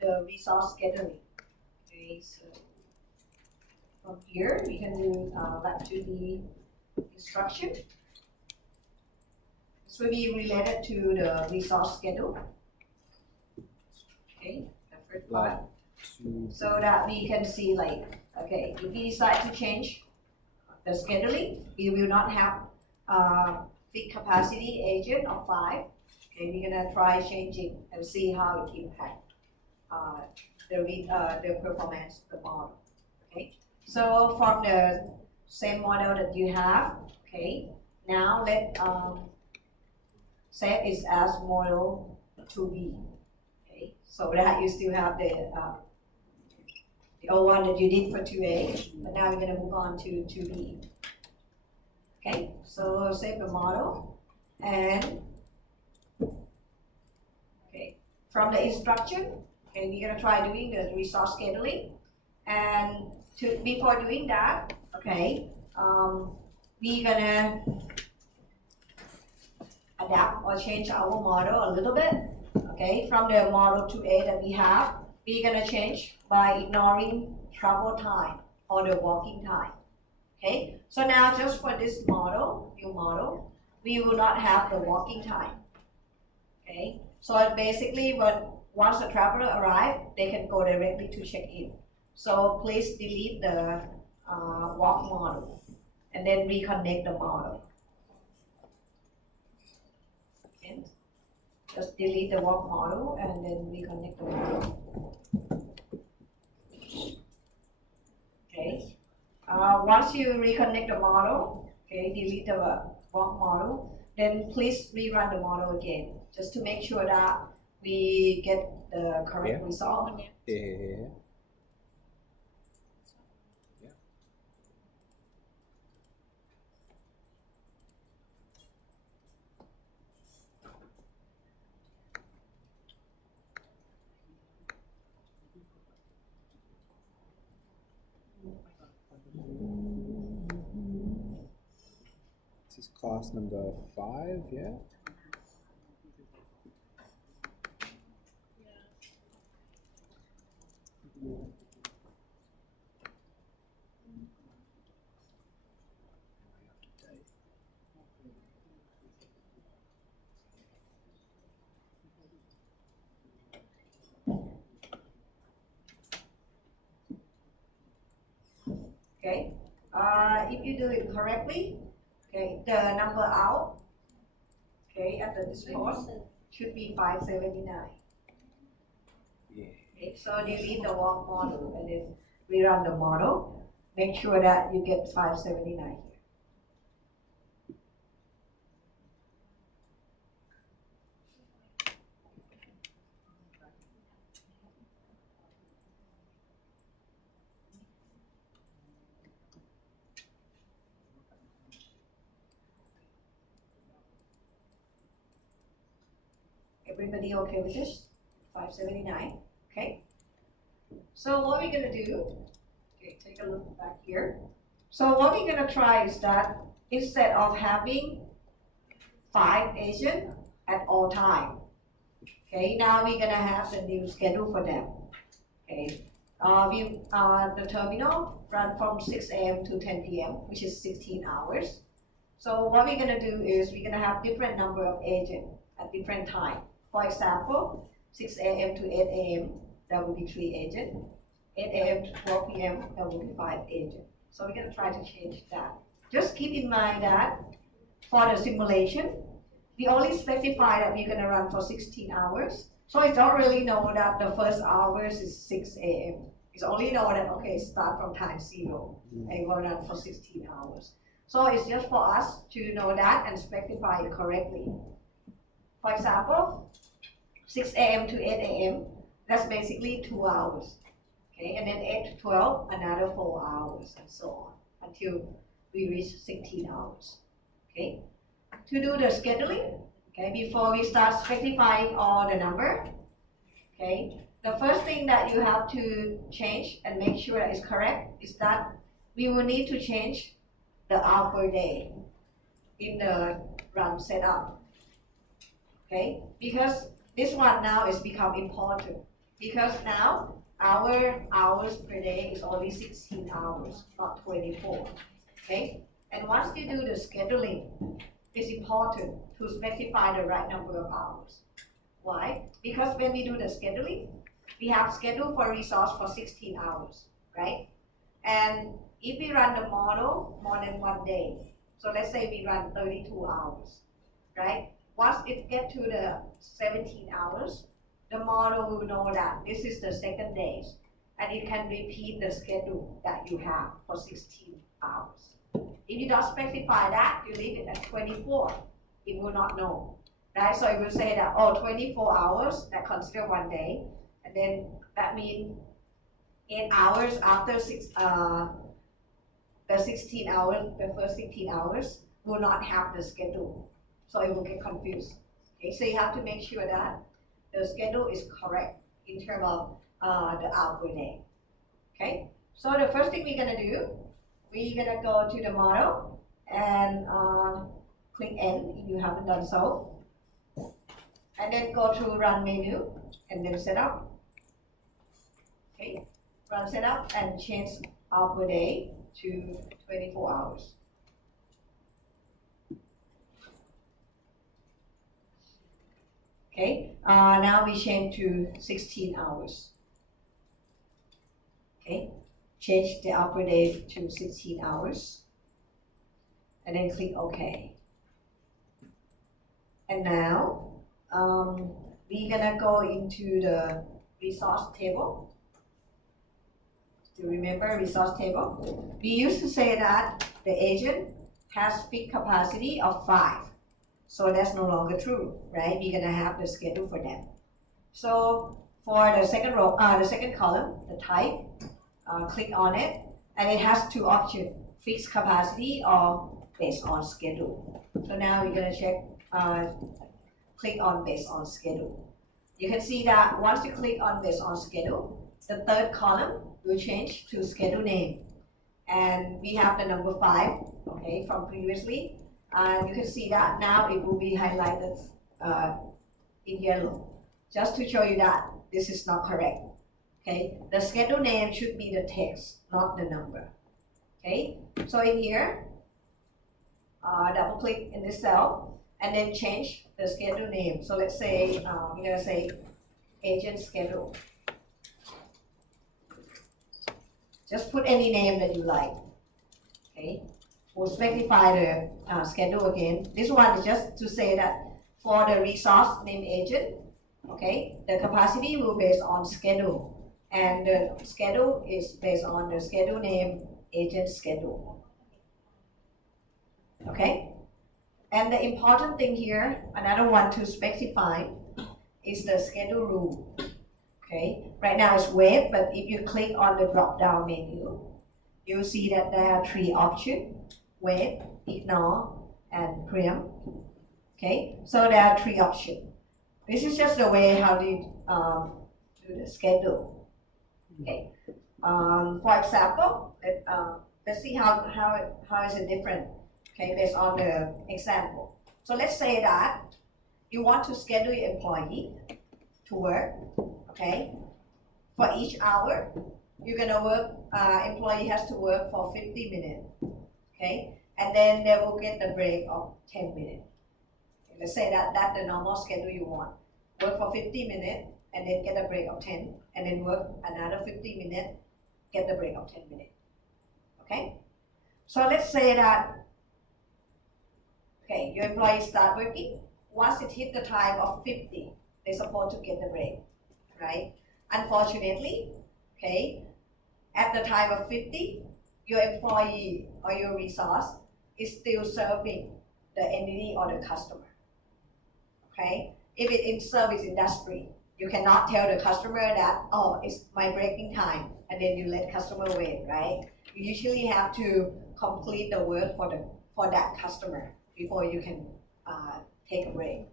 the resource scheduling. Okay, so from here we can do back to the instruction. This will be related to the resource schedule. Okay, the first part. So that we can see like, okay, if we decide to change the scheduling, we will not have fixed capacity agent of 5. Okay, we're gonna try changing and see how it impacts the performance of the model. Okay, so from the same model that you have, okay, now let set it as model 2B. Okay, so that you still have the old one that you did for 2A, but now we're gonna move on to 2B. Okay, so save the model and okay, from the instruction, okay, we're gonna try doing the resource scheduling, and before doing that, okay, we're gonna adapt or change our model a little bit. Okay, from the model 2A that we have, we're gonna change by ignoring travel time or the walking time. Okay, so now just for this model, new model, we will not have the walking time. Okay, so basically once the traveler arrives, they can go directly to check-in. So please delete the walk model and then reconnect the model. Okay. Just delete the walk model and then reconnect the model. Okay. Once you reconnect the model, okay, delete the walk model, then please rerun the model again, just to make sure that we get the correct result. Yeah. This is class number 5, yeah? Okay, if you do it correctly, okay, the number out, okay, at the source should be 579. Yeah. Okay, so delete the walk model and then rerun the model. Make sure that you get 579 here. Everybody okay with this? 579, okay? So what we're gonna do, okay, take a look back here. So what we're gonna try is that instead of having 5 agents at all time, okay, now we're gonna have the new schedule for them. Okay, the terminal run from 6 a.m. to 10 p.m., which is 16 hours. So what we're gonna do is we're gonna have different number of agents at different time. For example, 6 a.m. to 8 a.m., that will be 3 agents. 8 a.m. to 12 p.m., that will be 5 agents. So we're gonna try to change that. Just keep in mind that for the simulation, we only specify that we're gonna run for 16 hours. So it's not really know that the first hours is 6 a.m. It's only know that, okay, start from time 0 and go run for 16 hours. So it's just for us to know that and specify it correctly. For example, 6 a.m. to 8 a.m., that's basically 2 hours. Okay, and then 8 to 12, another 4 hours, and so on, until we reach 16 hours. Okay, to do the scheduling, okay, before we start specifying all the number, okay, the first thing that you have to change and make sure that it's correct is that we will need to change the hour per day in the run setup. Okay, because this one now is become important. Because now our hours per day is only 16 hours, not 24. Okay? And once you do the scheduling, it's important to specify the right number of hours. Why? Because when we do the scheduling, we have scheduled for resource for 16 hours, right? And if we run the model more than one day, so let's say we run 32 hours, right? Once it gets to the 17 hours, the model will know that this is the second day, and it can repeat the schedule that you have for 16 hours. If you don't specify that, you leave it at 24, it will not know, right? So it will say that, oh, 24 hours, that consider one day, and then that means 8 hours after the 16 hours, the first 16 hours will not have the schedule. So it will get confused. Okay, so you have to make sure that the schedule is correct in terms of the hour per day. Okay, so the first thing we're gonna do, we're gonna go to the model and click N if you haven't done so. And then go to run menu and then setup. Okay, run setup and change hour per day to 24 hours. Okay, now we change to 16 hours. Okay, change the hour per day to 16 hours. And then click OK. And now we're gonna go into the resource table. Do you remember resource table? We used to say that the agent has peak capacity of 5. So that's no longer true, right? We're gonna have the schedule for them. So for the second row, the second column, the type, click on it, and it has 2 options: fixed capacity or based on schedule. So now we're gonna check, click on based on schedule. You can see that once you click on based on schedule, the third column will change to schedule name, and we have the number 5, okay, from previously. And you can see that now it will be highlighted in yellow, just to show you that this is not correct. Okay, the schedule name should be the text, not the number. Okay, so in here, double click in this cell and then change the schedule name. So let's say we're gonna say agent schedule. Just put any name that you like. Okay. We'll specify the schedule again. This one is just to say that for the resource name agent, okay, the capacity will be based on schedule, and the schedule is based on the schedule name agent schedule. Okay, and the important thing here, another one to specify, is the schedule rule. Okay, right now it's wait, but if you click on the drop-down menu, you'll see that there are 3 options: wait, ignore, and preempt. Okay, so there are 3 options. This is just the way how to do the schedule. Okay, for example, let's see how is it different. Okay, based on the example. So let's say that you want to schedule your employee to work. Okay, for each hour, you're gonna work. Employee has to work for 50 minutes. Okay, and then they will get the break of 10 minutes. Okay, let's say that that's the normal schedule you want. Work for 50 minutes and then get a break of 10, and then work another 50 minutes, get the break of 10 minutes. Okay, so let's say that, okay, your employees start working. Once it hit the time of 50, they're supposed to get the break, right? Unfortunately, okay, at the time of 50, your employee or your resource is still serving the entity or the customer. Okay, if it's in service industry, you cannot tell the customer that, oh, it's my breaking time, and then you let customer wait, right? You usually have to complete the work for that customer before you can take a break.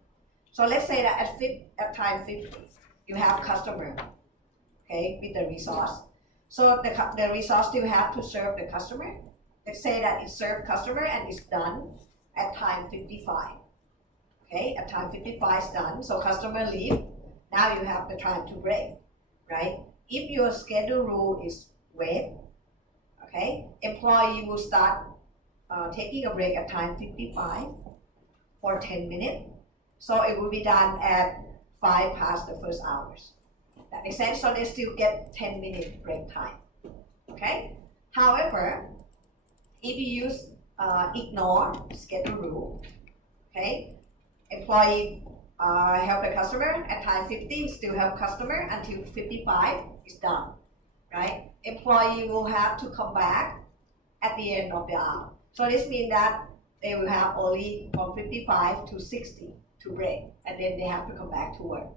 So let's say that at time 50, you have customer, okay, with the resource. So the resource still have to serve the customer. Let's say that it served customer and it's done at time 55. Okay, at time 55 is done, so customer leave. Now you have the time to break. right? If your schedule rule is wait, okay, employee will start taking a break at time 55 for 10 minutes. So it will be done at 5 past the first hours. That makes sense? So they still get 10-minute break time, okay? However, if you use ignore schedule rule, okay, employee help the customer at time 50, still help customer until 55 is done, right? Employee will have to come back at the end of the hour. So this means that they will have only from 55 to 60 to break, and then they have to come back to work.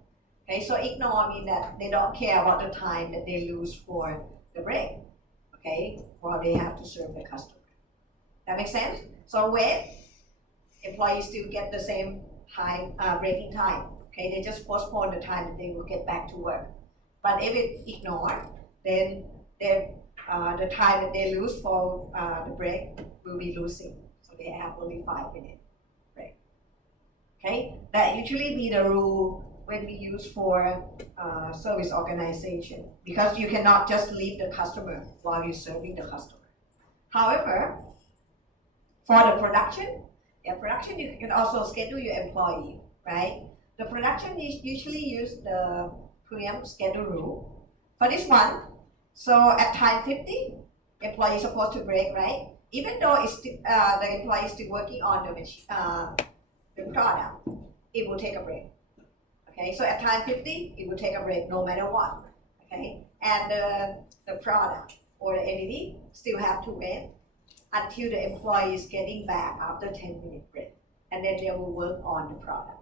Okay, so ignore means that they don't care about the time that they lose for the break, okay, while they have to serve the customer. That makes sense? So wait, employees still get the same time, breaking time. Okay, they just postpone the time that they will get back to work. But if it's ignored, then the time that they lose for the break will be losing. So they have only 5-minute break. Okay, that usually be the rule when we use for service organization, because you cannot just leave the customer while you're serving the customer. However, for the production, you can also schedule your employee, right? The production is usually use the preempt schedule rule. For this one, so at time 50, employee is supposed to break, right? Even though it's still, the employee is still working on the machine, the product, it will take a break. Okay, so at time 50, it will take a break no matter what. Okay, and the product or the entity still have to wait until the employee is getting back after 10-minute break, and then they will work on the product.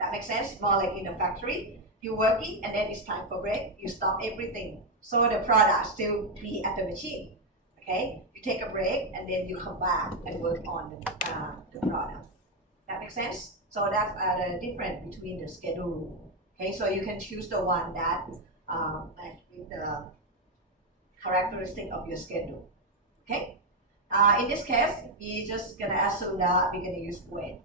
That makes sense? More like in a factory, you're working and then it's time for break, you stop everything. So the product still be at the machine, okay? You take a break and then you come back and work on the product. That makes sense? So that's the difference between the schedule. Okay, so you can choose the one that match with the characteristic of your schedule. Okay? In this case, we're just gonna assume that we're gonna use wait.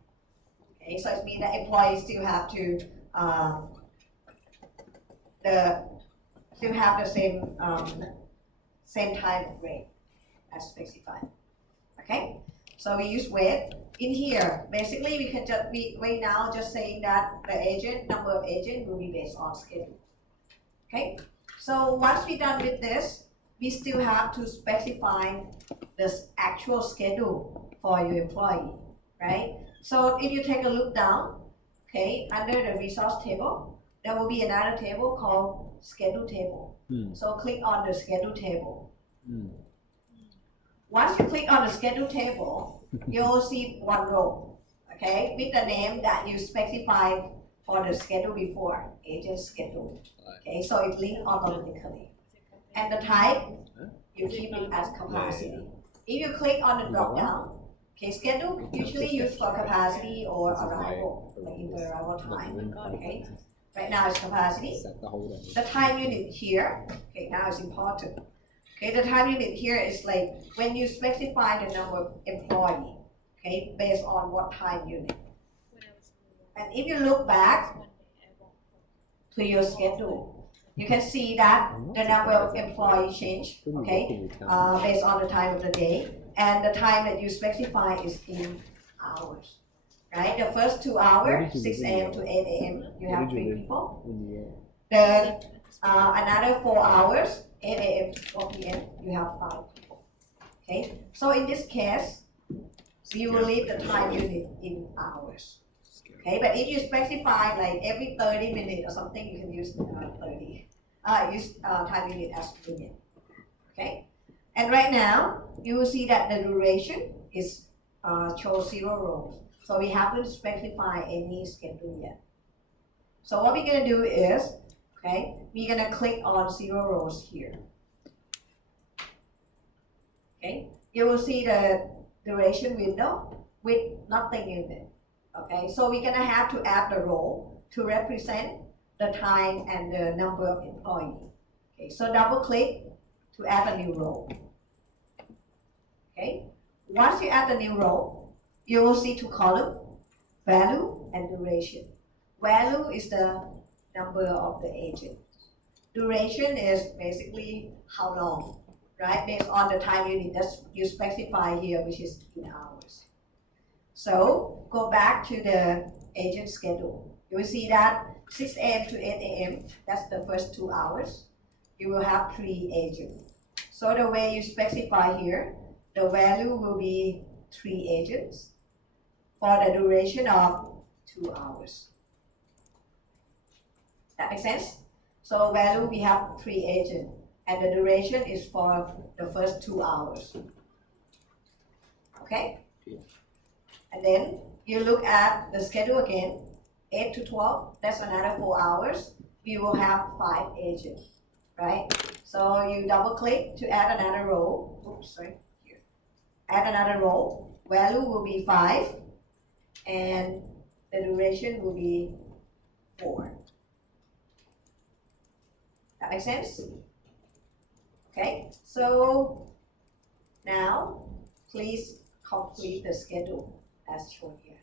Okay, so it means that employees still have to still have the same time break as specified. Okay, so we use wait. In here, basically we can just be right now just saying that the number of agent will be based on schedule. Okay, so once we're done with this, we still have to specify this actual schedule for your employee, right? So if you take a look down, okay, under the resource table, there will be another table called schedule table. So click on the schedule table. Once you click on the schedule table, you'll see one row, okay, with the name that you specified for the schedule before, agent schedule. Okay, so it links automatically. And the type, you keep it as capacity. If you click on the drop down, okay, schedule usually used for capacity or arrival, like inter-arrival time, okay. Right now it's capacity. The time unit here, okay, now it's important. Okay, the time unit here is like when you specify the number of employee, okay, based on what time unit. And if you look back to your schedule, you can see that the number of employees change, okay, based on the time of the day, and the time that you specify is in hours, right? The first 2 hours, 6 a.m. to 8 a.m., you have 3 people. The another 4 hours, 8 a.m. to 4 p.m., you have 5 people. Okay, so in this case, we will leave the time unit in hours. Okay, but if you specify like every 30 minutes or something, you can use time unit as minute. Okay, and right now you will see that the duration is shows 0 rows. So we haven't specified any schedule yet. So what we're gonna do is, okay, we're gonna click on 0 rows here. Okay, you will see the duration window with nothing in it. Okay, so we're gonna have to add the row to represent the time and the number of employees. Okay, so double click to add a new row. Okay, once you add the new row, you will see 2 columns, value and duration. Value is the number of the agent. duration is basically how long, right? Based on the time unit that you specify here, which is in hours. So go back to the agent schedule. You will see that 6 a.m. to 8 a.m., that's the first 2 hours. You will have 3 agents. So the way you specify here, the value will be 3 agents for the duration of 2 hours. That makes sense? So value, we have 3 agents, and the duration is for the first 2 hours. Okay? And then you look at the schedule again, 8 to 12, that's another 4 hours. We will have 5 agents, right? So you double click to add another row. Oops, sorry, here. Add another row. Value will be 5, and the duration will be 4. That makes sense? Okay, so now please complete the schedule as shown here.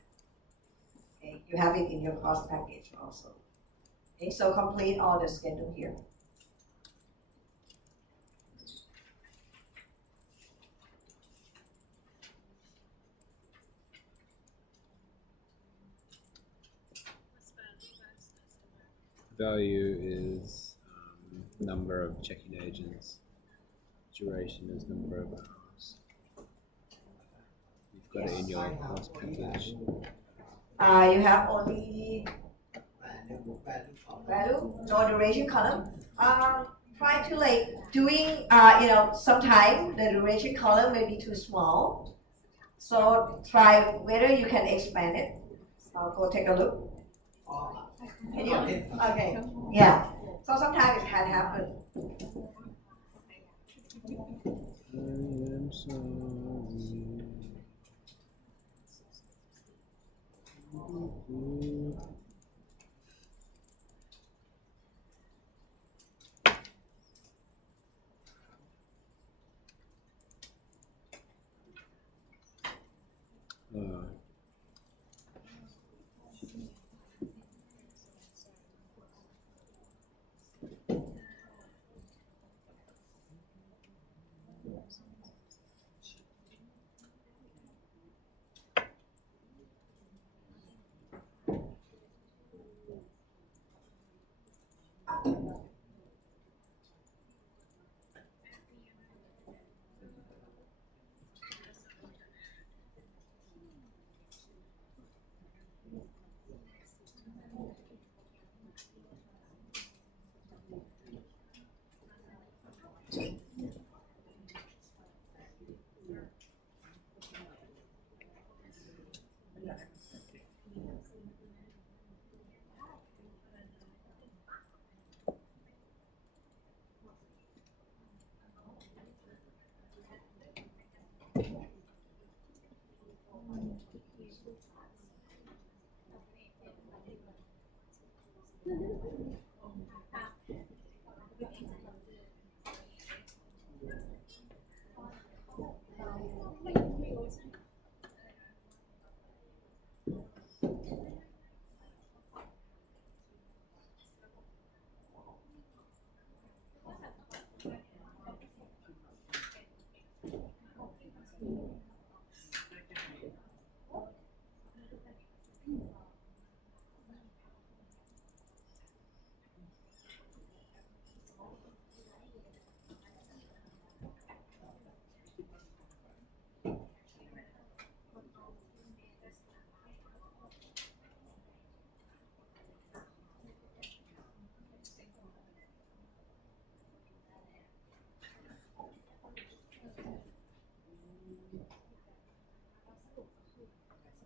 Okay, you have it in your course package also. Okay, so complete all the schedule here. Value is number of checking agents. Duration is number of hours. You've got it in your course package. You have only value, no duration column. Try to like doing, sometimes the duration column may be too small. So try whether you can expand it. Go take a look. Can you? Okay. Yeah. So sometimes it can happen. I am sorry.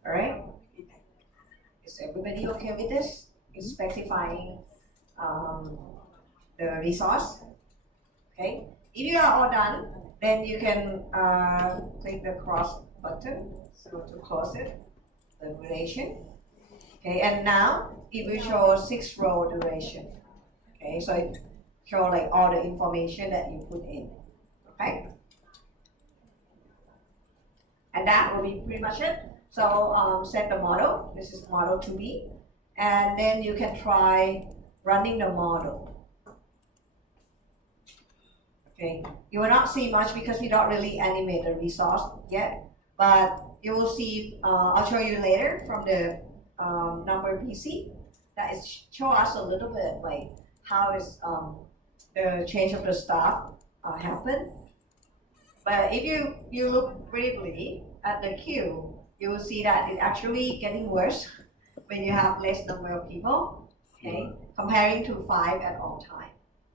All right. Is everybody okay with this? It's specifying the resource. Okay. If you are all done, then you can click the cross button so to close it, the duration. Okay, and now it will show 6 row duration. Okay, so it show like all the information that you put in. Okay, and that will be pretty much it. So set the model. This is model 2B, and then you can try running the model. Okay, you will not see much because we don't really animate the resource yet, but you will see, I'll show you later from the number PC that is show us a little bit like how is the change of the staff happen. But if you look briefly at the queue, you will see that it's actually getting worse when you have less number of people, okay, comparing to 5 at all time.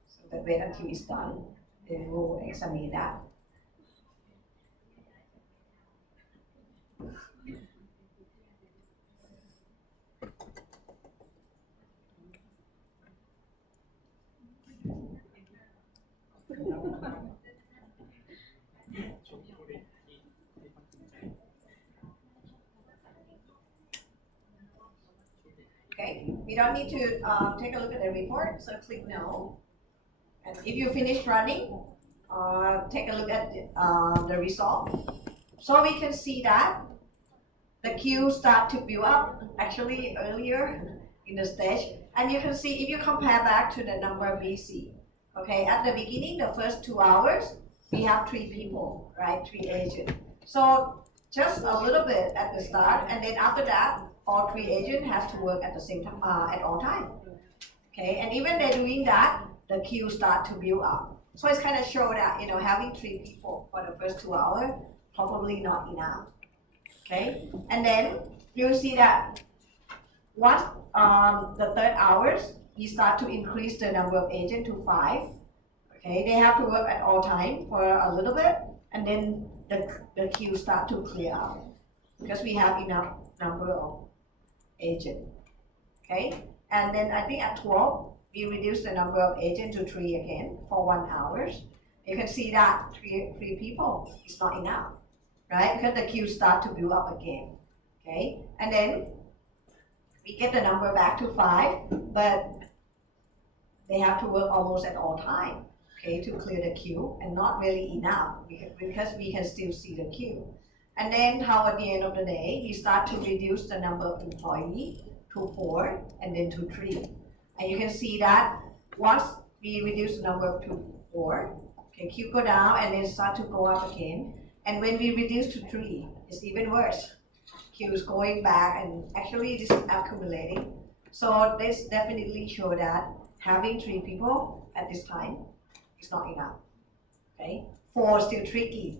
So the wait until it's done, then we'll examine that. Okay, we don't need to take a look at the report, so click no. And if you finish running, take a look at the result. So we can see that the queue start to build up actually earlier in the stage. And you can see if you compare back to the number BC, okay, at the beginning, the first 2 hours, we have 3 people, right, 3 agents. So just a little bit at the start, and then after that, all 3 agents have to work at the same time, at all time. Okay, and even they're doing that, the queue start to build up. So it's kind of show that, you know, having 3 people for the first 2 hours, probably not enough. Okay, and then you'll see that once the third hours, we start to increase the number of agents to 5. Okay, they have to work at all time for a little bit, and then the queue start to clear out because we have enough number of agents. Okay, and then I think at 12 we reduce the number of agents to 3 again for 1 hour. You can see that three people is not enough, right? Because the queue start to build up again. Okay, and then we get the number back to 5, but they have to work almost at all time, okay, to clear the queue, and not really enough because we can still see the queue. And then how at the end of the day, we start to reduce the number of employees to 4 and then to 3. And you can see that once we reduce the number to 4, okay, queue go down and then start to go up again. And when we reduce to 3, it's even worse. Queue is going back and actually this is accumulating. So this definitely show that having 3 people at this time is not enough. Okay, 4 is still tricky.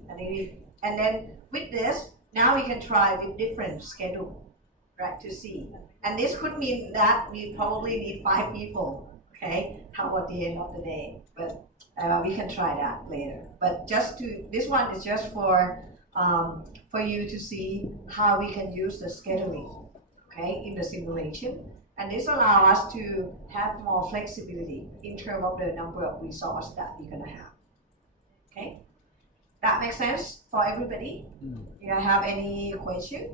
And then with this, now we can try with different schedule, right, to see. And this could mean that we probably need 5 people, okay, how at the end of the day. But we can try that later. But this one is just for you to see how we can use the scheduling, okay, in the simulation. And this allows us to have more flexibility in terms of the number of resources that we're gonna have, okay? That makes sense for everybody? Do you have any question?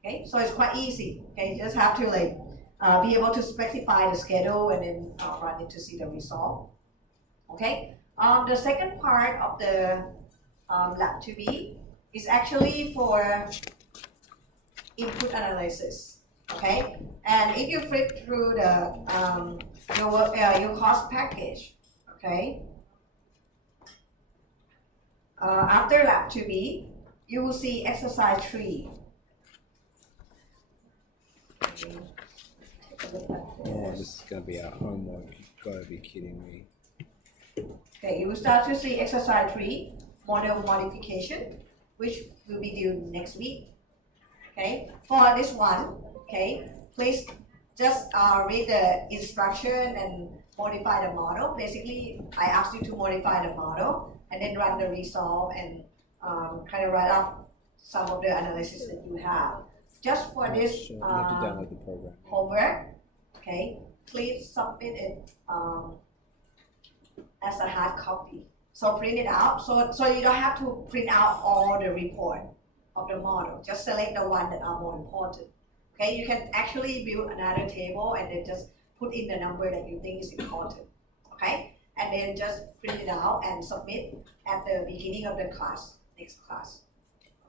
Okay, so it's quite easy, okay? You just have to like be able to specify the schedule and then run it to see the result, okay? The second part of the lab 2B is actually for input analysis, okay? And if you flip through the your cost package, okay? After lab 2B, you will see exercise 3. Take a look at this. Oh, this is gonna be our homework. You've gotta be kidding me. Okay, you will start to see exercise 3, model modification, which will be due next week. Okay, for this one, okay, please just read the instruction and modify the model. Basically, I asked you to modify the model and then run the result and kind of write up some of the analysis that you have. Just for this You have to download the program. homework, okay, please submit it as a hard copy. So print it out, so you don't have to print out all the report of the model. Just select the one that are more important. Okay, you can actually build another table and then just put in the number that you think is important. Okay, and then just print it out and submit at the beginning of the class, next class.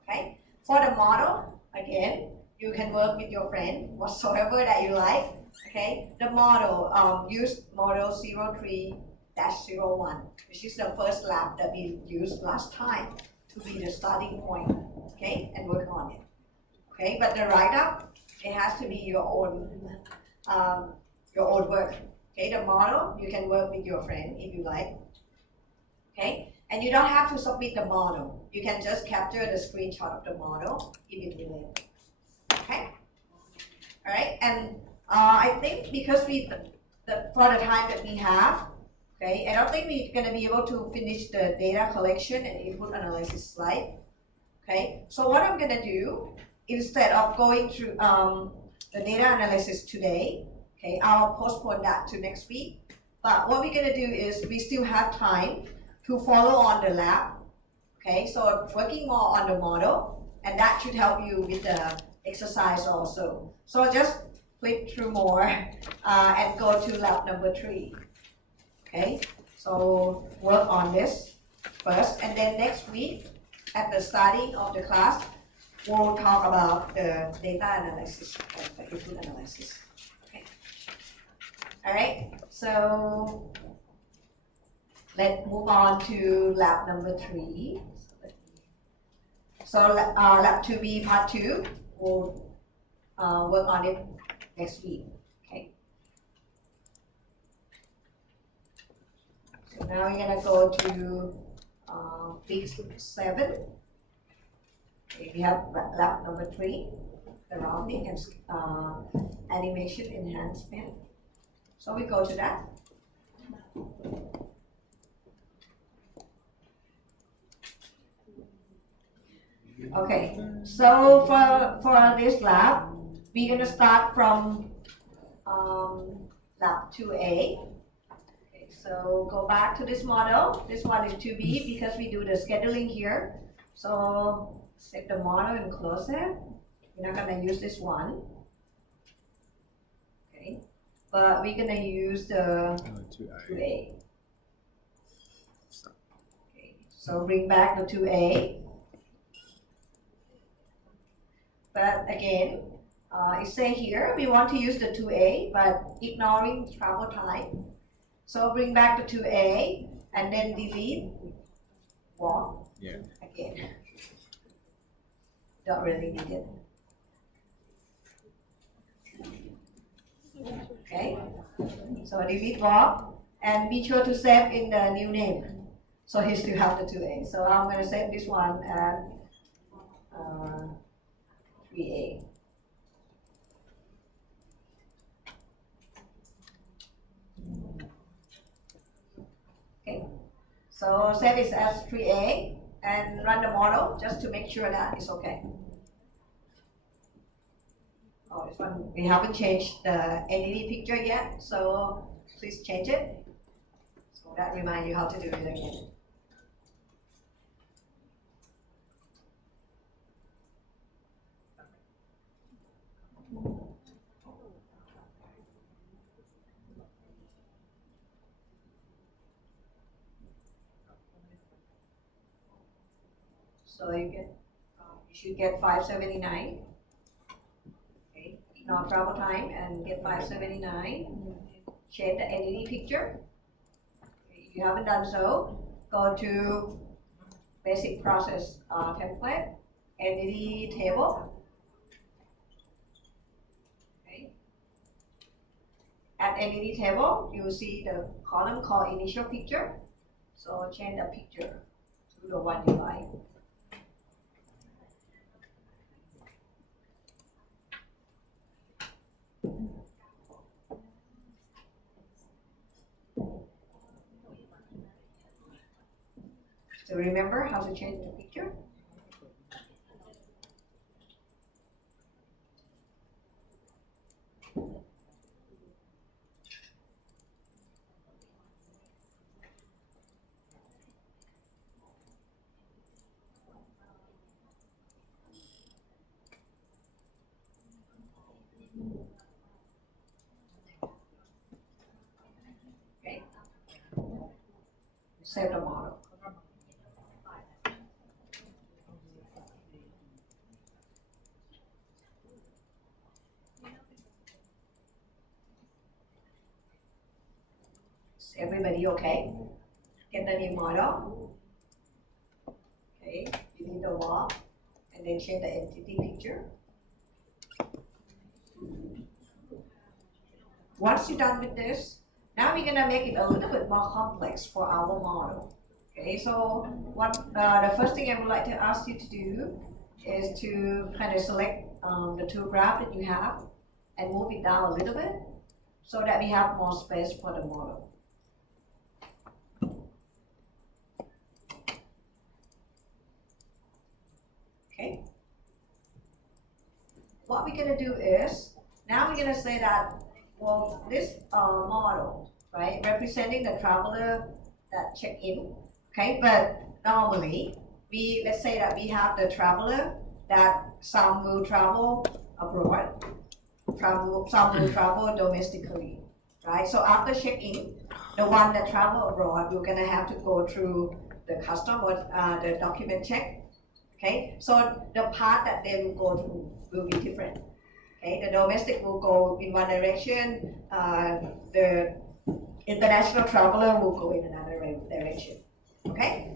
Okay, for the model, again, you can work with your friend, whatsoever that you like. Okay, the model, use model 03 1-01, which is the first lab that we used last time to be the starting point, okay, and work on it. Okay, but the write-up, it has to be your own work. Okay, the model, you can work with your friend if you like. Okay, and you don't have to submit the model. You can just capture the screenshot of the model if it relates. Okay, all right, and I think because for the time that we have, okay, I don't think we're gonna be able to finish the data collection and input analysis slide. Okay, so what I'm gonna do, instead of going through the data analysis today, okay, I'll postpone that to next week. But what we're gonna do is we still have time to follow on the lab. Okay, so working more on the model, and that should help you with the exercise also. So just flip through more and go to lab number 3. Okay, so work on this first, and then next week at the starting of the class, we'll talk about the data analysis and the input analysis. Okay. All right, so let's move on to lab number 3. So lab 2B part 2, we'll work on it next week. Okay. So now we're gonna go to week 7. Okay, we have lab number 3, the rounding and animation enhancement. So we go to that. Okay, so for this lab, we're gonna start from lab 2A. Okay, so go back to this model. This one is 2B because we do the scheduling here. So set the model and close it. We're not gonna use this one. Okay, but we're gonna use the 2A. Okay, so bring back the 2A. But again, it say here we want to use the 2A, but ignoring travel time. So bring back the 2A and then delete walk again. Don't really need it. Okay, so delete walk and be sure to save in the new name. So he still have the 2A. So I'm going to save this one at 3A. Okay, so save it as 3A and run the model just to make sure that it's okay. Oh, this one, we haven't changed the entity picture yet, so please change it. So that reminds you how to do it again. So you should get 579. Okay, ignore travel time and get 579. Change the entity picture. Okay, if you haven't done so, go to basic process template, entity table. Okay. At entity table, you will see the column called initial picture. So change the picture to the one you like. So remember how to change the picture? Okay. Save the model. Is everybody okay? Get the new model. Okay, delete the wall and then change the entity picture. Once you're done with this, now we're gonna make it a little bit more complex for our model. Okay, so the first thing I would like to ask you to do is to kind of select the two graphs that you have and move it down a little bit so that we have more space for the model. Okay. What we're gonna do is, now we're gonna say that, well, this model, right, representing the traveler that check in, okay, but normally, let's say that we have the traveler that some will travel abroad, some will travel domestically, right? So after check-in, the one that travel abroad, we're gonna have to go through the custom or the document check, okay? So the part that they will go through will be different, okay? The domestic will go in one direction, the international traveler will go in another direction, okay?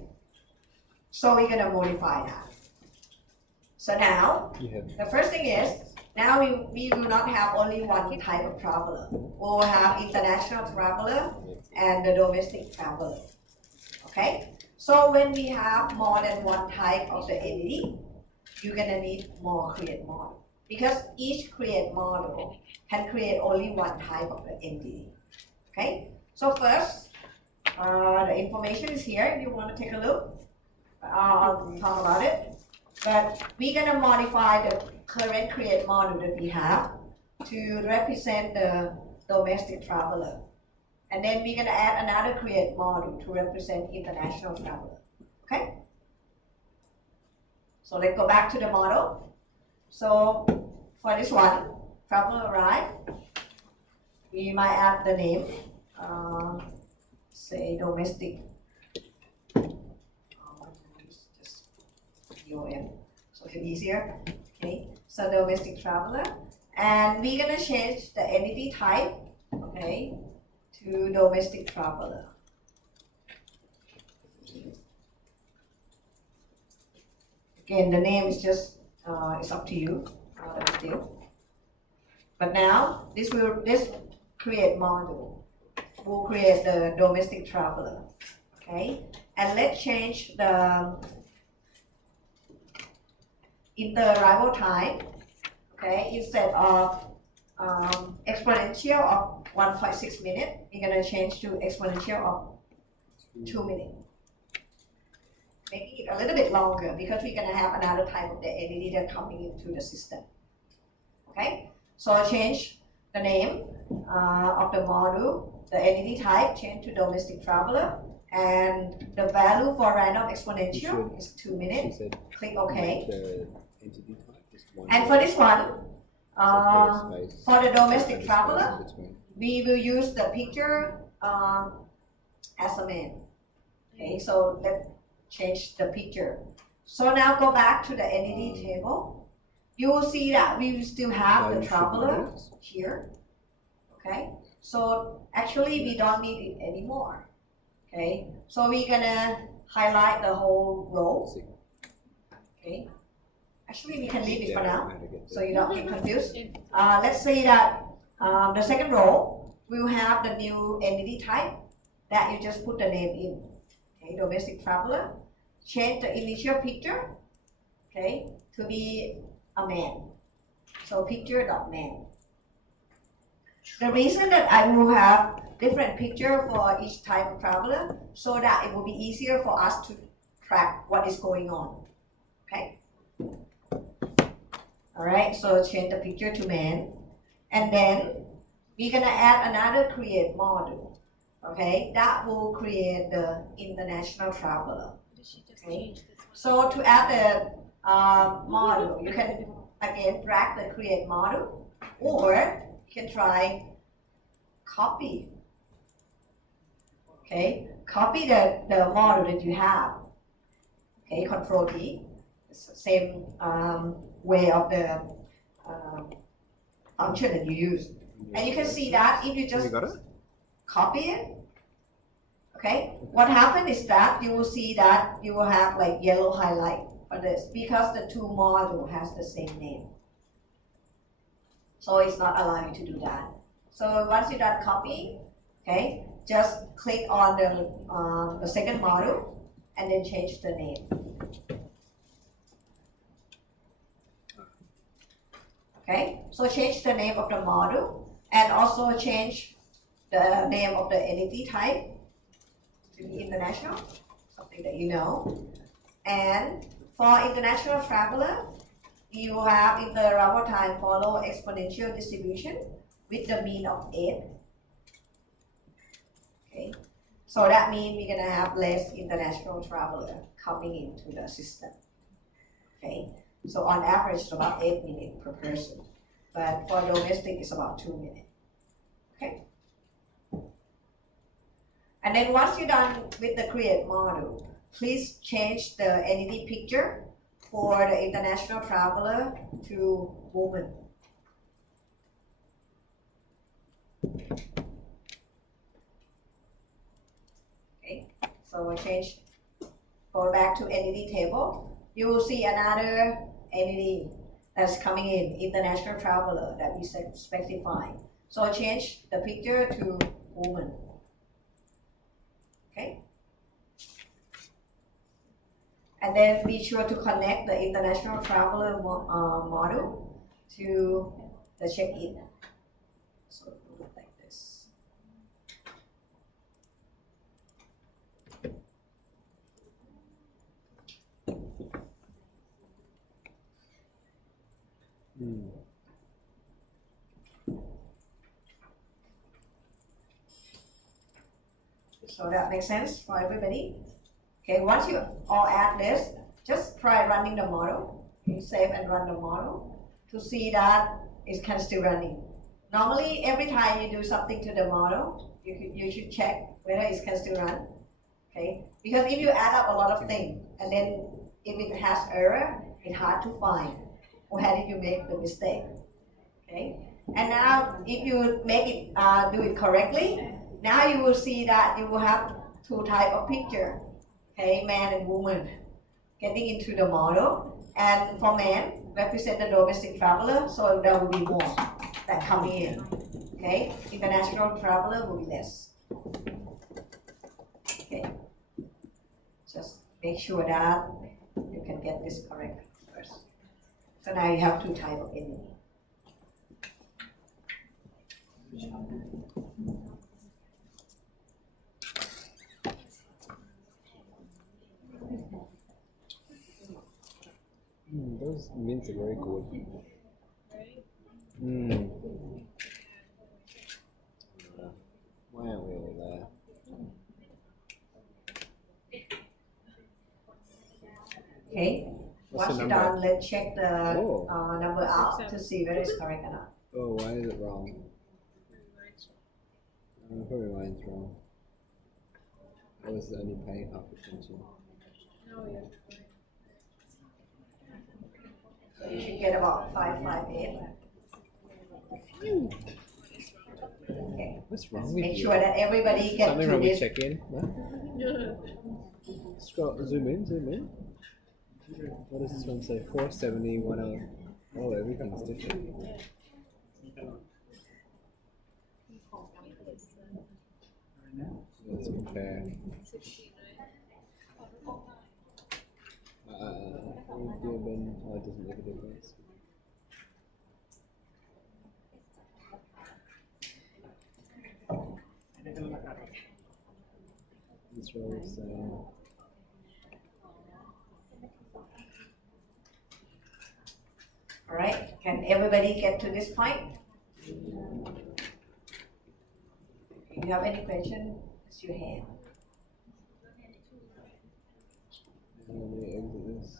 So we're gonna modify that. So now, You have the first thing is, now we will not have only one type of traveler. We'll have international traveler and the domestic traveler, okay? So when we have more than one type of the entity, you're gonna need more create model. Because each create model can create only one type of the entity, okay? So first, the information is here if you wanna take a look. I'll talk about it. But we're gonna modify the current create model that we have to represent the domestic traveler. And then we're gonna add another create model to represent international traveler, okay? So let's go back to the model. So for this one, traveler arrive, we might add the name, say domestic. So it's easier, okay? So domestic traveler, and we're gonna change the entity type, okay, to domestic traveler. Again, the name is just it's up to you, still. But now this create module will create the domestic traveler, okay? And let's change the inter-arrival time, okay, instead of exponential of 1.6 minutes, we're gonna change to exponential of 2 minutes. Making it a little bit longer because we're gonna have another type of the entity that coming into the system. Okay, so I'll change the name of the module, the entity type, change to domestic traveler, and the value for random exponential is 2 she minutes. said Click OK. the entity type is one. And for this one, So put a space, for the domestic and a space traveler, in between. we will use the picture as a man. Okay, so let's change the picture. So now go back to the entity table. You will see that we will still have No, the you should traveler notice. here. Okay, so actually we don't need it anymore. Okay, so we're gonna highlight the whole row. Okay, actually we can leave it for Yeah, now, how to get so there. you don't get confused. Let's say that the second row will have the new entity type that you just put the name in. Okay, domestic traveler. Change the initial picture, okay, to be a man. So picture.man. The reason that I will have different picture for each type of traveler so that it will be easier for us to track what is going on. Okay. All right. So change the picture to man, and then we're gonna add another create module. Okay, that will create the international traveler. Okay. So to add the model, you can again drag the create model, or you can try copy. Okay, copy the model that you have. Okay, Control T. It's the same way of the function that you use. And you can see that if you just You got it? copy it, Okay, what happened is that you will see that you will have like yellow highlight for this because the two module has the same name. So it's not allowing you to do that. So once you're done copying, okay, just click on the second module and then change the name. Okay, so change the name of the module and also change the name of the entity type to be international, something that you know. And for international traveler, you have in the arrival time follow exponential distribution with the mean of 8. Okay, so that means we're gonna have less international traveler coming into the system. Okay, so on average it's about 8 minutes per person, but for domestic it's about 2 minutes. Okay, and then once you're done with the create model, please change the entity picture for the international traveler to woman. Okay, so we change, go back to entity table. You will see another entity that's coming in, international traveler that we specify. So change the picture to woman. Okay. And then be sure to connect the international traveler model to the check-in. So it will look like this. So that makes sense for everybody? Okay, once you all add this, just try running the model. Okay, save and run the model to see that it can still running. Normally, every time you do something to the model, you should check whether it can still run. Okay, because if you add up a lot of things and then if it has error, it's hard to find where did you make the mistake. Okay, and now if you make it do it correctly, now you will see that you will have two types of picture. Okay, man and woman getting into the model, and for man represent the domestic traveler, so there will be more that coming in. Okay, international traveler will be less. Okay, just make sure that you can get this correct first. So now you have two types of entity. Those mints are very good. Why aren't we all there? Okay, What's once the you're number? done, let's check the Oh. number out to see whether it's correct or not. Oh, why is it wrong? Probably mine's wrong. I was only paying half attention. So you should get about 558. Okay. What's wrong with Make you? sure that everybody gets Something to wrong with this. check-in? What? Zoom in, zoom in. What does this one say? 470, 1 hour. Oh, everything's different. Let's compare. Given, oh, it doesn't make a difference. This row is All right, can everybody get to this point? If you have any question, raise your hand. let me exit this.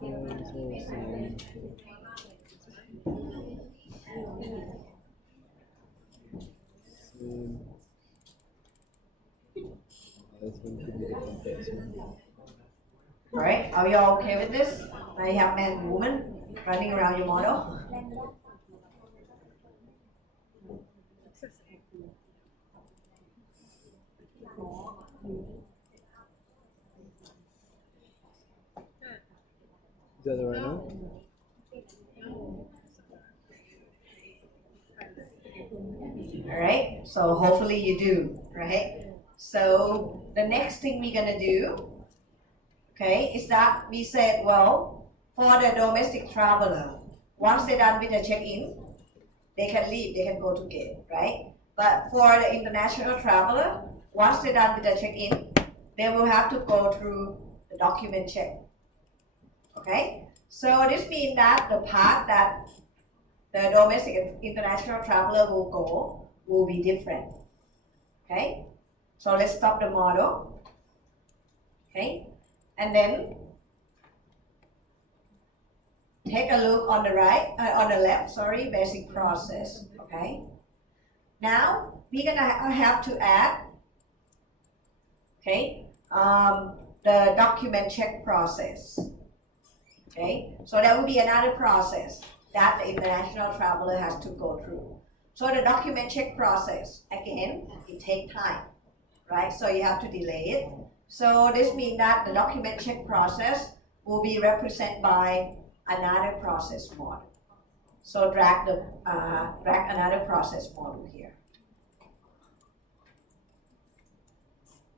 Yeah, it's all the same. Same. This one could be different bits. All right, are you all okay with this? Now you have man and woman running around your model. Is that the right now? All right, so hopefully you do, right? So the next thing we're gonna do, okay, is that we said, well, for the domestic traveler, once they're done with the check-in, they can leave, they can go to gate, right? But for the international traveler, once they're done with the check-in, they will have to go through the document check. Okay? So this means that the path that the domestic and international traveler will go will be different. Okay? So let's stop the model. Okay? And then take a look on the on the left, sorry, basic process. Okay? Now we're gonna have to add, okay, the document check process. Okay, so that will be another process that the international traveler has to go through. So the document check process, again, it takes time, right? So you have to delay it. So this means that the document check process will be represented by another process model. So drag another process model here.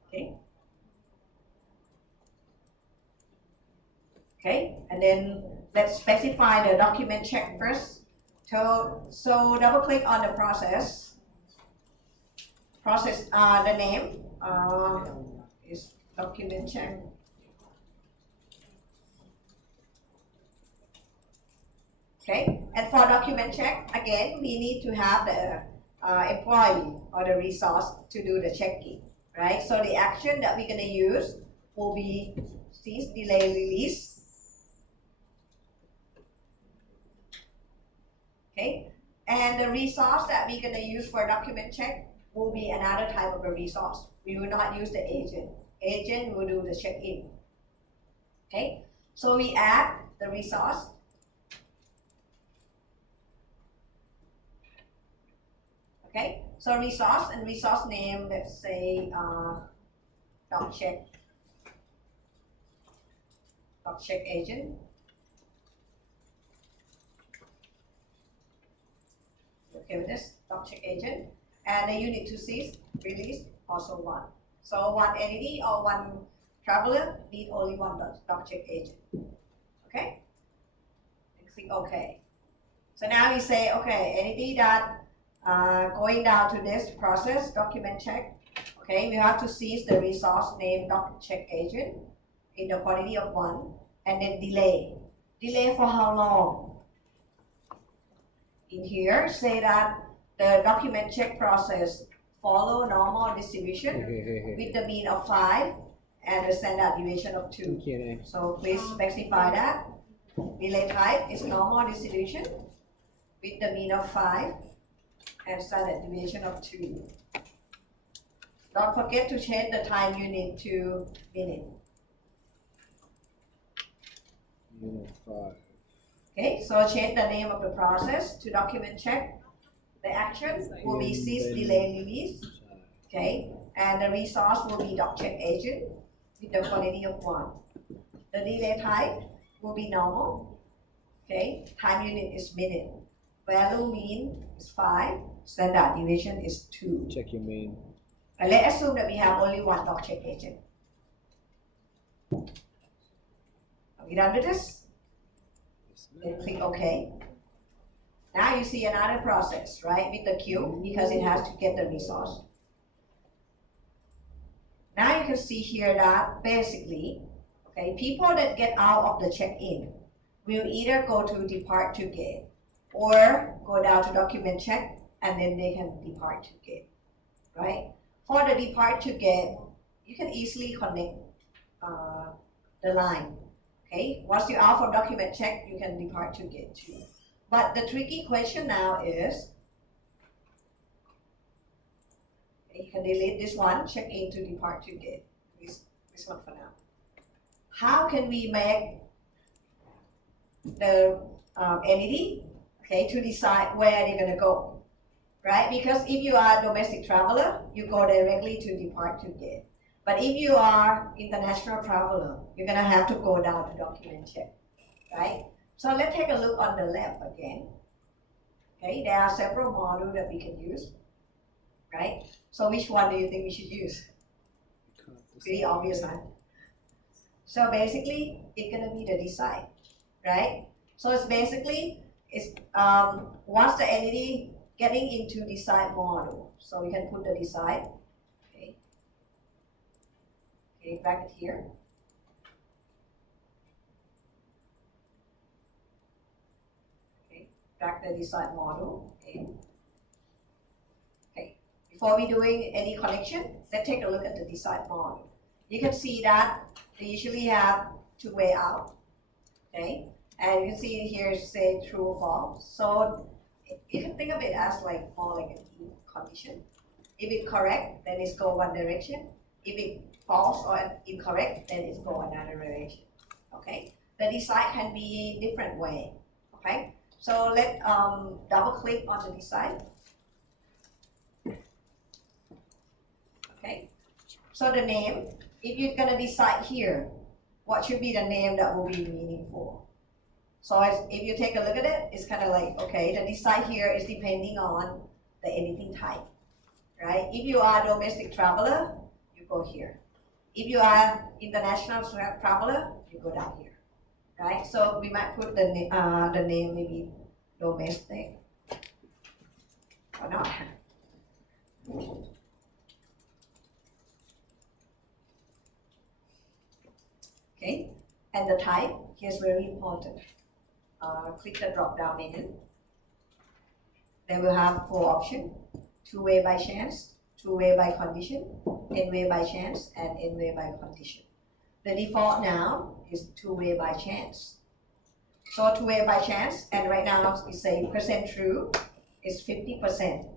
Okay. Okay, and then let's specify the document check first. So double click on the process. The name is document check. Okay, and for document check, again, we need to have the employee or the resource to do the checking, right? So the action that we're gonna use will be cease, delay, release. Okay, and the resource that we're gonna use for document check will be another type of a resource. We will not use the agent. Agent will do the check-in. Okay, so we add the resource. Okay, so resource and resource name, let's say doc check agent. Okay with this, doc check agent. And the unit to cease, release, also one. So one entity or one traveler need only one doc check agent. Okay? And click OK. So now we say, okay, entity that going down to this process, document check. Okay, we have to cease the resource name doc check agent in the quantity of 1, and then delay. Delay for how long? In here, say that the document check process follow normal distribution with the mean of 5 and the standard deviation of 2. Q&A. So please specify that. Delay type is normal distribution with the mean of 5 and standard deviation of 2. Don't forget to change the time unit to minute. Unit 5. Okay, so change the name of the process to document check. The action will be cease, delay, release. Okay, and the resource will be doc check agent with the quantity of 1. The delay type will be normal. Okay, time unit is minute. Value mean is 5. Standard deviation is 2. Check your main. And let's assume that we have only one doc check agent. Are we done with this? Then click OK. Now you see another process, right, with the queue because it has to get the resource. Now you can see here that basically, okay, people that get out of the check-in will either go to depart to gate or go down to document check and then they can depart to gate, right? For the depart to gate, you can easily connect the line. Okay, once you're out for document check, you can depart to gate 2. But the tricky question now is, you can delete this one, check in to depart to gate. This one for now. How can we make the entity, okay, to decide where they're gonna go? right? Because if you are a domestic traveler, you go directly to depart to gate. But if you are international traveler, you're gonna have to go down to document check, right? So let's take a look on the left again. Okay, there are several modules that we can use, right? So which one do you think we should use? Pretty obvious, huh? So basically, it's gonna be the design, right? So it's basically, once the entity getting into design model, so we can put the design, okay, bracket here. Okay, drag the design model, okay. Before we doing any connection, let's take a look at the design model. You can see that they usually have two-way out, okay? And you can see here say true or false. So you can think of it as like more like an if condition. If it's correct, then it's go one direction. If it's false or incorrect, then it's go another direction. Okay? The design can be different way. Okay? So let's double click on the design. Okay? So the name, if you're gonna decide here, what should be the name that will be meaningful? So if you take a look at it, it's kind of like, okay, the design here is depending on the anything type, right? If you are a domestic traveler, you go here. If you are international traveler, you go down here, right? So we might put the name maybe domestic or not. Okay, and the type here is very important. Click the drop down menu. They will have 4 options: two-way by chance, two-way by condition, n-way by chance, and n-way by condition. The default now is two-way by chance. So two-way by chance, and right now it say percent true is 50%.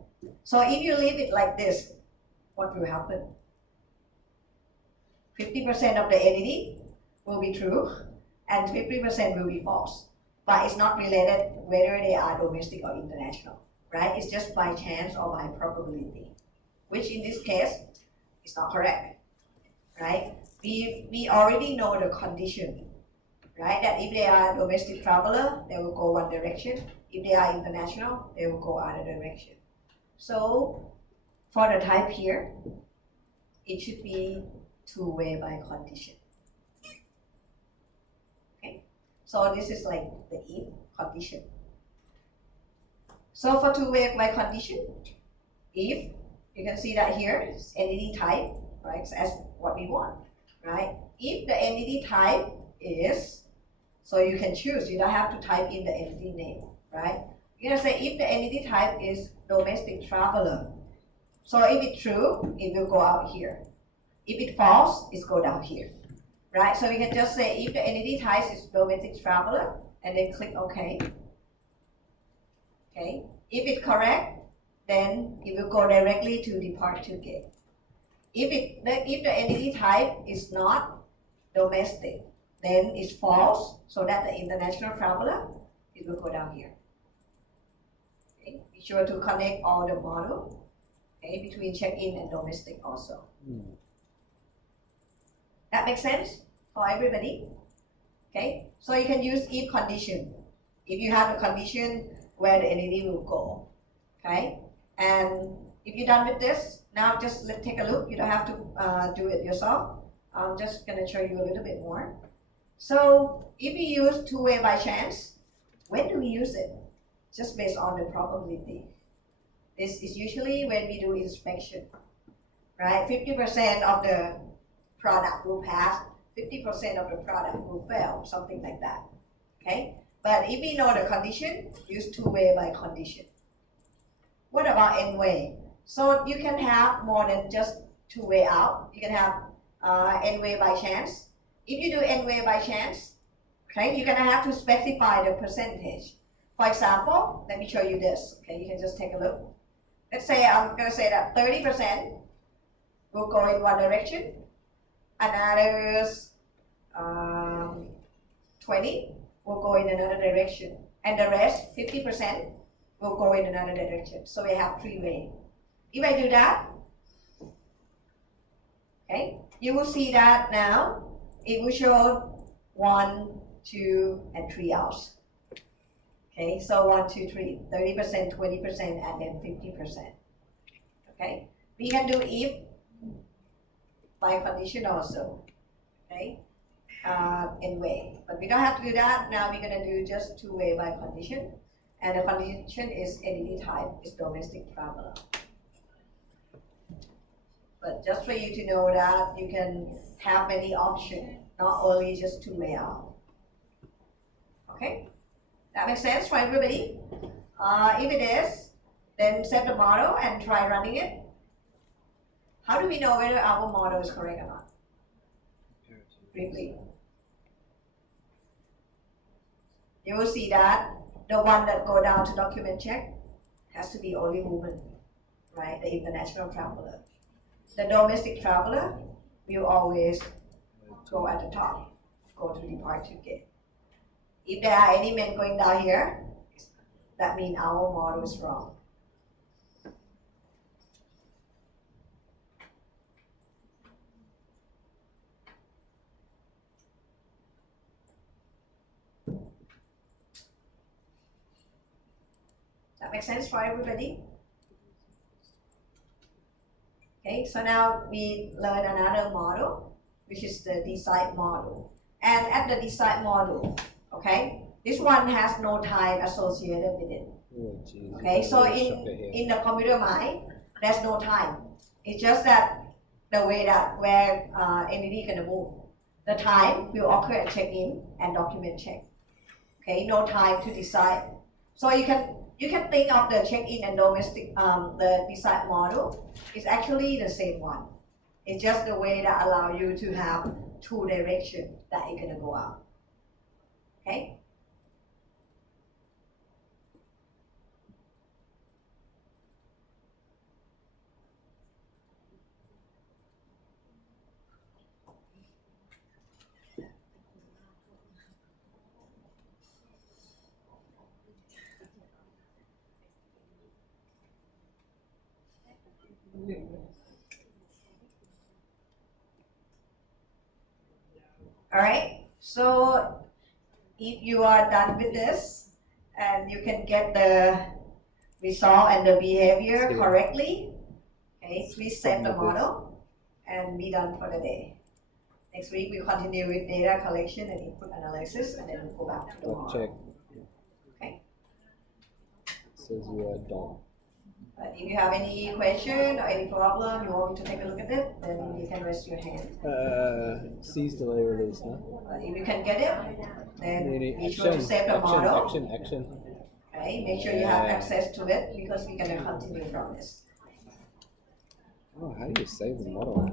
So if you leave it like this, what will happen? 50% of the entity will be true, and 50% will be false. But it's not related whether they are domestic or international, right? It's just by chance or by probability, which in this case is not correct, right? We already know the condition, right? That if they are domestic traveler, they will go one direction. If they are international, they will go other direction. So for the type here, it should be two-way by condition. So this is like the if condition. So for two-way by condition, if you can see that here is entity type, right? So as what we want, right? If the entity type is, so you can choose. You don't have to type in the entity name, right? You're gonna say if the entity type is domestic traveler. So if it's true, it will go out here. If it's false, it's go down here. Right, so we can just say if the entity type is domestic traveler, and then click OK. Okay, if it's correct, then it will go directly to depart to gate. If the entity type is not domestic, then it's false, so that the international traveler, it will go down here. Okay, be sure to connect all the model, okay, between check-in and domestic also. That makes sense for everybody? Okay, so you can use if condition. If you have a condition where the entity will go, okay? And if you're done with this, now just let's take a look. You don't have to do it yourself. I'm just gonna show you a little bit more. So if we use two-way by chance, when do we use it? Just based on the probability. This is usually when we do inspection, right? 50% of the product will pass, 50% of the product will fail, something like that, okay? But if we know the condition, use two-way by condition. What about n-way? So you can have more than just two-way out. You can have n-way by chance. If you do n-way by chance, okay, you're gonna have to specify the percentage. For example, let me show you this, okay? You can just take a look. Let's say I'm gonna say that 30% will go in one direction, another 20 will go in another direction, and the rest, 50%, will go in another direction. So we have 3 ways. If I do that, okay, you will see that now it will show 1, 2, and 3 hours. Okay, so 1, 2, 3, 30%, 20%, and then 50%. Okay, we can do if by condition also. Okay, in way, but we don't have to do that. Now we're gonna do just 2-way by condition, and the condition is entity type is domestic traveler. But just for you to know that you can have many options, not only just 2-way out. Okay, that makes sense for everybody? If it is, then set the model and try running it. How do we know whether our model is correct or not? Briefly. You will see that the one that go down to document check has to be only woman, right? The international traveler. The domestic traveler will always go at the top, go to departure gate. If there are any men going down here, that means our model is wrong. That makes sense for everybody? Okay, so now we learn another model, which is the decide model. And at the decide model, okay, this one has no time associated with it. Oh, geez. Okay, so in the computer mind, there's no time. It's just that the way that where entity gonna move. The time will occur at check-in and document check. Okay, no time to decide. So you can think of the check-in and domestic, the decide model is actually the same one. It's just the way that allow you to have 2 directions that it's gonna go out. Okay? All right, so if you are done with this and you can get the result and the behavior See. correctly, okay, please save the model and be done for the day. Next week we'll continue with data collection and input analysis, and then we'll go back to the model. Check. Okay. Says you are done. But if you have any question or any problem, you want me to take a look at it, then you can raise your hand. Seize delay release, huh? But if you can get it, then Meaning be sure to save the action, model. action. Okay, make sure you have Yeah. access to it because we're gonna continue from this. Oh, how do you save the model?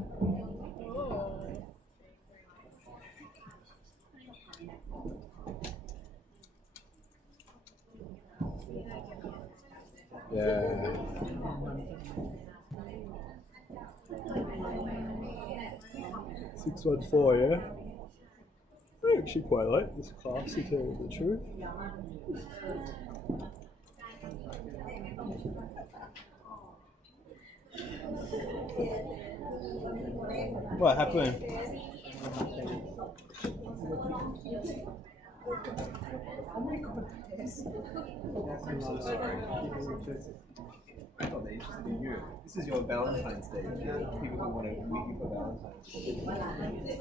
Yeah. 614, yeah? I actually quite like this class, to tell you the truth. What happened? I'm so sorry. I thought they interested in you. This is your Valentine's Day. People who want to meet you for Valentine's Day.